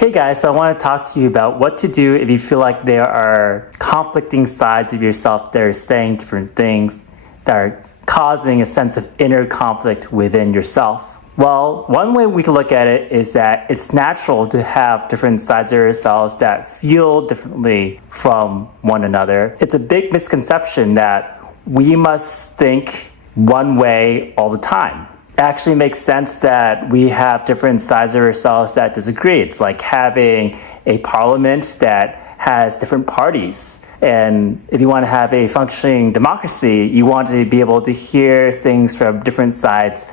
Hey guys, so I want to talk to you about what to do if you feel like there are conflicting sides of yourself that are saying different things that are causing a sense of inner conflict within yourself. Well, one way we can look at it is that it's natural to have different sides of yourselves that feel differently from one another. It's a big misconception that we must think one way all the time. It actually makes sense that we have different sides of ourselves that disagree. It's like having a parliament that has different parties. And if you want to have a functioning democracy, you want to be able to hear things from different sides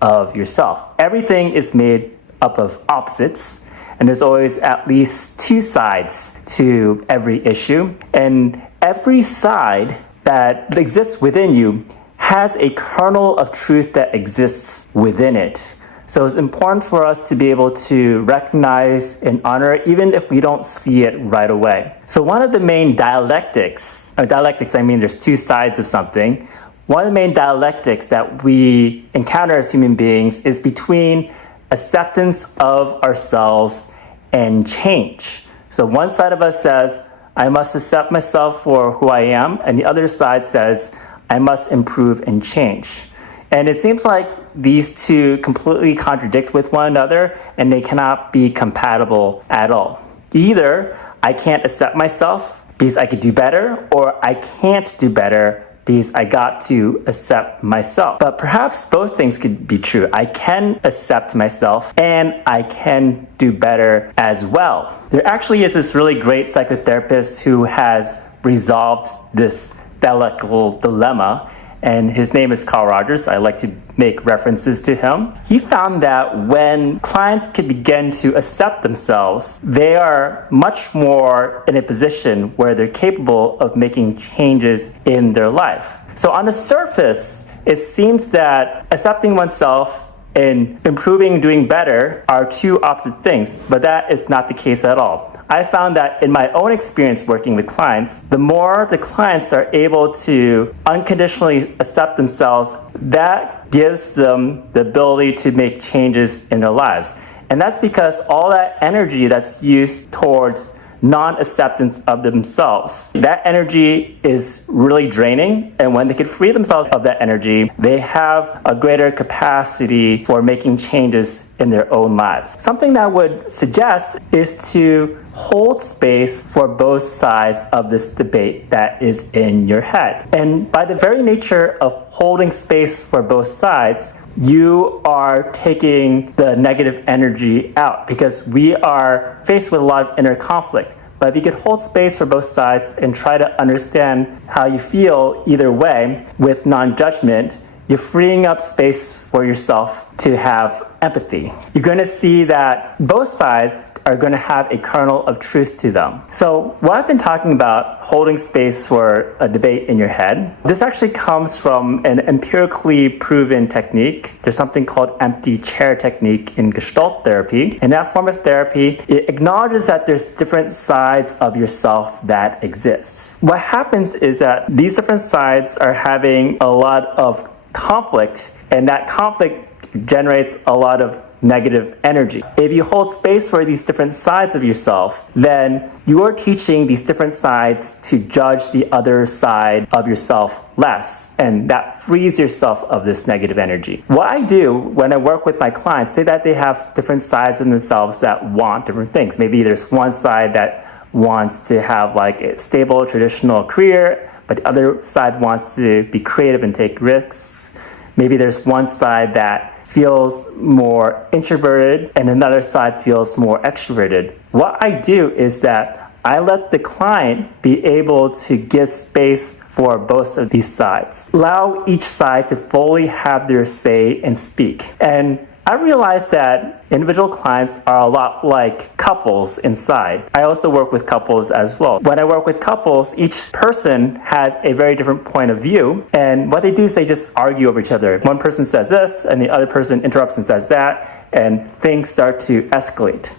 of yourself. Everything is made up of opposites, and there's always at least two sides to every issue. And every side that exists within you has a kernel of truth that exists within it. So it's important for us to be able to recognize and honor it, even if we don't see it right away. So one of the main dialectics, I mean there's two sides of something. One of the main dialectics that we encounter as human beings is between acceptance of ourselves and change. So one side of us says, I must accept myself for who I am, and the other side says, I must improve and change. And it seems like these two completely contradict with one another, and they cannot be compatible at all. Either I can't accept myself because I could do better, or I can't do better because I got to accept myself. But perhaps both things could be true. I can accept myself and I can do better as well. There actually is this really great psychotherapist who has resolved this dialectical dilemma, and his name is Carl Rogers. I like to make references to him. He found that when clients can begin to accept themselves, they are much more in a position where they're capable of making changes in their life. So on the surface, it seems that accepting oneself and improving, doing better are two opposite things, but that is not the case at all. I found that in my own experience working with clients, the more the clients are able to unconditionally accept themselves, that gives them the ability to make changes in their lives. And that's because all that energy that's used towards non-acceptance of themselves, that energy is really draining, and when they can free themselves of that energy, they have a greater capacity for making changes in their own lives. Something that I would suggest is to hold space for both sides of this debate that is in your head. And by the very nature of holding space for both sides, you are taking the negative energy out, because we are faced with a lot of inner conflict. But if you could hold space for both sides and try to understand how you feel either way with non-judgment, you're freeing up space for yourself to have empathy. You're going to see that both sides are going to have a kernel of truth to them. So what I've been talking about, holding space for a debate in your head, this actually comes from an empirically proven technique. There's something called empty chair technique in Gestalt therapy. In that form of therapy, it acknowledges that there's different sides of yourself that exist. What happens is that these different sides are having a lot of conflict, and that conflict generates a lot of negative energy. If you hold space for these different sides of yourself, then you are teaching these different sides to judge the other side of yourself less, and that frees yourself of this negative energy. What I do when I work with my clients, say that they have different sides of themselves that want different things. Maybe there's one side that wants to have like a stable traditional career, but the other side wants to be creative and take risks. Maybe there's one side that feels more introverted and another side feels more extroverted. What I do is that I let the client be able to give space for both of these sides. Allow each side to fully have their say and speak. And I realized that individual clients are a lot like couples inside. I also work with couples as well. When I work with couples, each person has a very different point of view, and what they do is they just argue over each other. One person says this, and the other person interrupts and says that, and things start to escalate.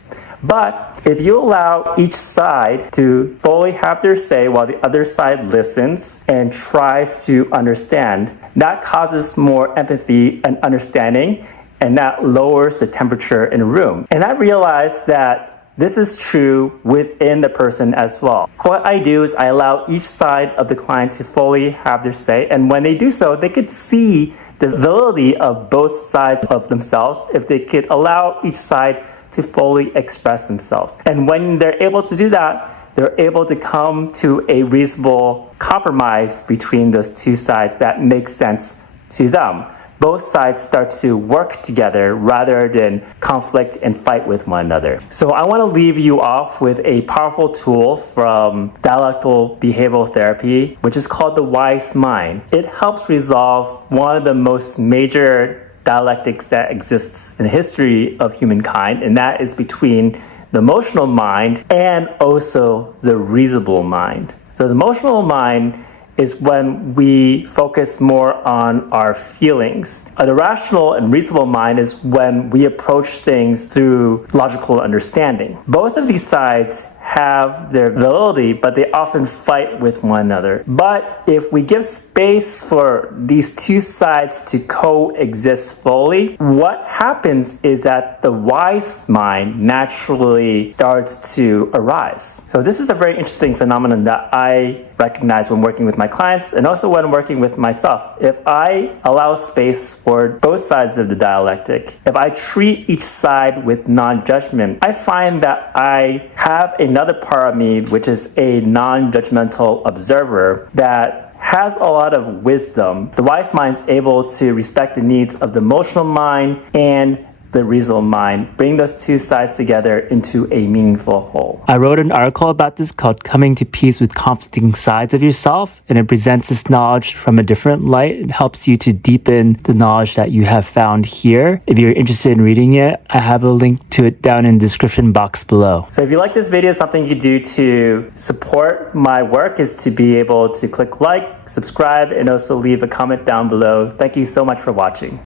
But if you allow each side to fully have their say while the other side listens and tries to understand, that causes more empathy and understanding, and that lowers the temperature in a room. And I realized that this is true within the person as well. What I do is I allow each side of the client to fully have their say, and when they do so, they could see the validity of both sides of themselves if they could allow each side to fully express themselves. And when they're able to do that, they're able to come to a reasonable compromise between those two sides that makes sense to them. Both sides start to work together rather than conflict and fight with one another. So I want to leave you off with a powerful tool from dialectical behavioral therapy, which is called the wise mind. It helps resolve one of the most major dialectics that exists in the history of humankind, and that is between the emotional mind and also the reasonable mind. So the emotional mind is when we focus more on our feelings. The rational and reasonable mind is when we approach things through logical understanding. Both of these sides have their validity, but they often fight with one another. But if we give space for these two sides to coexist fully, what happens is that the wise mind naturally starts to arise. So this is a very interesting phenomenon that I recognize when working with my clients and also when working with myself. If I allow space for both sides of the dialectic, if I treat each side with non-judgment, I find that I have another part of me, which is a non-judgmental observer that has a lot of wisdom. The wise mind is able to respect the needs of the emotional mind and the reasonable mind, bring those two sides together into a meaningful whole. I wrote an article about this called Coming to Peace with Conflicting Sides of Yourself, and it presents this knowledge from a different light. It helps you to deepen the knowledge that you have found here. If you're interested in reading it, I have a link to it down in the description box below. So if you like this video, something you do to support my work is to be able to click like, subscribe, and also leave a comment down below. Thank you so much for watching.